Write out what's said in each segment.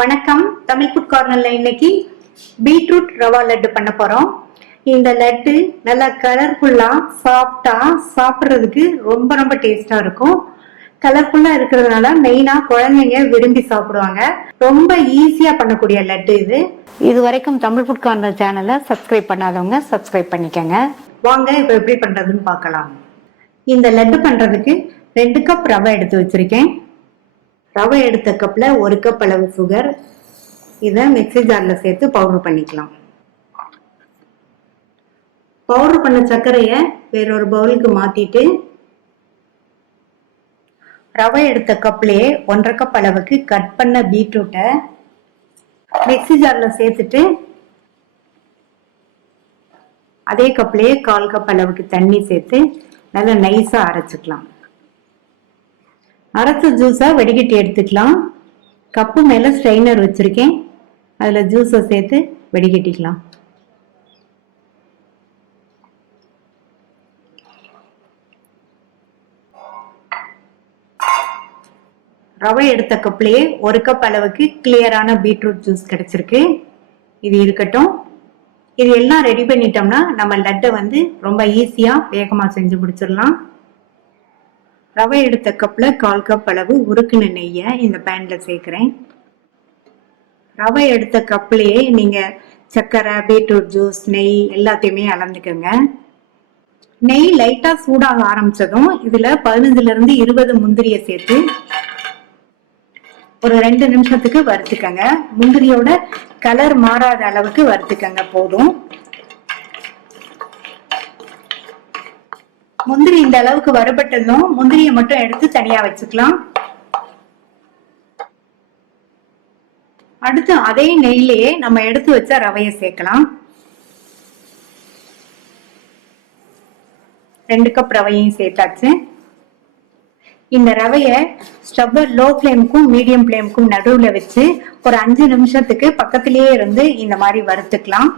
வணக்கம். தமிழ் ஃபுட் கார்னர்ல இன்னைக்கு பீட்ரூட் ரவா லட்டு பண்ண போறோம். இந்த லட்டு நல்லா கலர்ஃபுல்லா சாஃப்டா சாப்பிட்றதுக்கு ரொம்ப ரொம்ப டேஸ்டா இருக்கும். கலர்ஃபுல்லா இருக்கிறதுனால மெயினா குழந்தைங்க விரும்பி சாப்பிடுவாங்க. ரொம்ப ஈஸியா பண்ணக்கூடிய லட்டு இது. இது வரைக்கும் தமிழ் ஃபுட் கார்னர் சேனலை சப்ஸ்கிரைப் பண்ணாதவங்க சப்ஸ்கிரைப் பண்ணிக்கங்க. வாங்க இப்போ எப்படி பண்றதுன்னு பார்க்கலாம். இந்த லட்டு பண்றதுக்கு 2 கப் ரவை எடுத்து வச்சிருக்கேன். ரவை எடுத்த கப்ல 1 கப் அளவு சுகர். இதை மிக்ஸி ஜார்ல சேர்த்து பவுடர் பண்ணிக்கலாம். பவுடர் பண்ண சர்க்கரைய வேறொரு பவுலுக்கு மாத்திட்டு ரவை எடுத்த கப்லயே 1.5 கப் அளவுக்கு கட் பண்ண பீட்ரூட்டை மிக்ஸி ஜார்ல சேர்த்துட்டு அதே கப்லயே 1/4 கப் அளவுக்கு தண்ணி சேர்த்து நல்லா நைஸா அரைச்சுக்கலாம். அரைச்ச ஜூஸை வடிகட்டி எடுத்துக்கலாம். கப்பு மேல ஸ்ட்ரெயினர் வச்சிருக்கேன். அதுல ஜூஸை சேர்த்து வடிகட்டிக்கலாம். ரவை எடுத்த கப்லயே 1 கப் அளவுக்கு கிளியரான பீட்ரூட் ஜூஸ் கிடைச்சிருக்கு. இது இருக்கட்டும். இது எல்லாம் ரெடி பண்ணிட்டோம்னா நம்ம லட்டை ரொம்ப ஈஸியா வேகமா செஞ்சு முடிச்சிடலாம். ரவை எடுத்த கப்ல 1/4 கப் அளவு உருக்குன நெய்யை இந்த பேன்ல சேர்க்கிறேன். ரவை எடுத்த கப்லயே நீங்க சர்க்கரை, பீட்ரூட் ஜூஸ், நெய் எல்லாத்தையுமே அளந்துக்கோங்க. நெய் லைட்டா சூடாக ஆரம்பிச்சதும் இதுல 15 இருந்து 20 முந்திரியை சேர்த்து ஒரு 2 நிமிஷத்துக்கு வறுத்துக்கங்க. முந்திரியோட கலர் மாறாத அளவுக்கு வறுத்துக்கங்க போதும். முந்திரி இந்த அளவுக்கு வறுபட்டதும் முந்திரியை மட்டும் எடுத்து தனியா வச்சுக்கலாம். அடுத்து அதே நெய்யிலேயே நம்ம எடுத்து வச்ச ரவையை சேர்க்கலாம். 2 கப் ரவையும் சேர்த்தாச்சு. இந்த ரவைய ஸ்டவ் லோ ஃப்ளேமுக்கும் மீடியம் ஃப்ளேமுக்கும் நடுவுல வச்சு ஒரு 5 நிமிஷத்துக்கு பக்கத்திலேயே இருந்து இந்த மாதிரி வறுத்துக்கலாம்.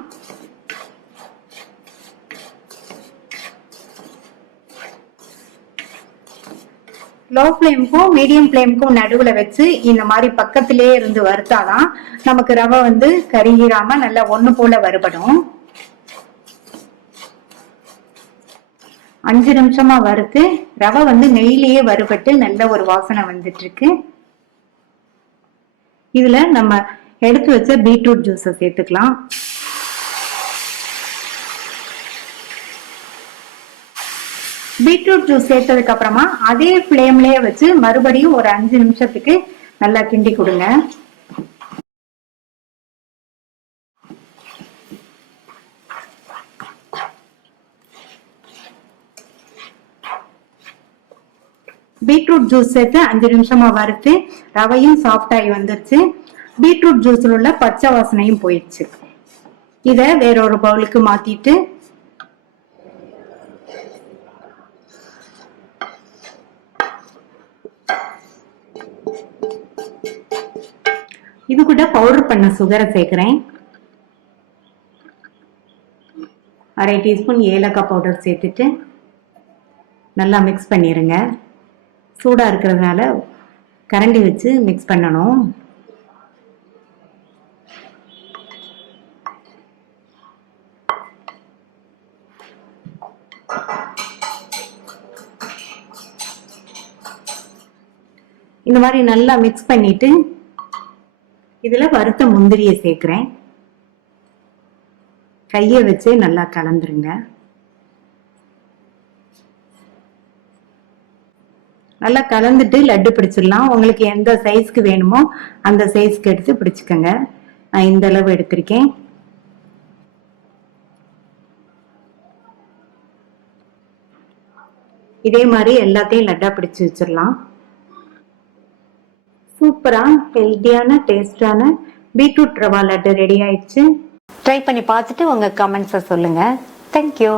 லோ ஃப்ளேமுக்கும் மீடியம் ஃப்ளேமுக்கும் நடுவுல வச்சு இந்த மாதிரி பக்கத்திலேயே இருந்து வறுத்தாதான் நமக்கு ரவை கருகிராம நல்லா ஒண்ணு போல வறுபடும். 5 நிமிஷமா வறுத்து ரவை நெய்யிலேயே வறுபட்டு நல்ல ஒரு வாசனை வந்துட்டு இருக்கு. இதுல நம்ம எடுத்து வச்ச பீட்ரூட் ஜூஸை சேர்த்துக்கலாம். பீட்ரூட் ஜூஸ் சேர்த்ததுக்கு அப்புறமா அதே ஃப்ளேம்லயே வச்சு மறுபடியும் ஒரு 5 நிமிஷத்துக்கு நல்லா கிண்டி கொடுங்க. பீட்ரூட் ஜூஸ் சேர்த்து 5 நிமிஷமா வறுத்து ரவையும் சாஃப்ட் ஆகி வந்துருச்சு. பீட்ரூட் ஜூஸ்ல உள்ள பச்சை வாசனையும் போயிடுச்சு. இத வேறொரு பவுலுக்கு மாத்திட்டு இது கூட பவுடர் பண்ண சுகரை சேர்க்கிறேன். 1/2 டீஸ்பூன் ஏலக்காய் பவுடர் சேர்த்துட்டு நல்லா மிக்ஸ் பண்ணிருங்க. சூடா இருக்கிறதுனால கரண்டி வச்சு மிக்ஸ் பண்ணணும். இந்த மாதிரி நல்லா மிக்ஸ் பண்ணிட்டு இதுல வறுத்த முந்திரியை சேர்க்கிறேன். கையை வச்சு நல்லா கலந்துருங்க. நல்லா கலந்துட்டு லட்டு பிடிச்சிடலாம். உங்களுக்கு எந்த சைஸ்க்கு வேணுமோ அந்த சைஸ்க்கு எடுத்து பிடிச்சுக்கோங்க. நான் இந்த அளவு எடுத்திருக்கேன். இதே மாதிரி எல்லாத்தையும் லட்டா பிடிச்சு வச்சிடலாம். சூப்பரா ஹெல்தியான டேஸ்டான பீட்ரூட் ரவா லட்டு ரெடி ஆயிடுச்சு. ட்ரை பண்ணி பார்த்துட்டு உங்க கமெண்ட்ஸை சொல்லுங்க. தேங்க்யூ.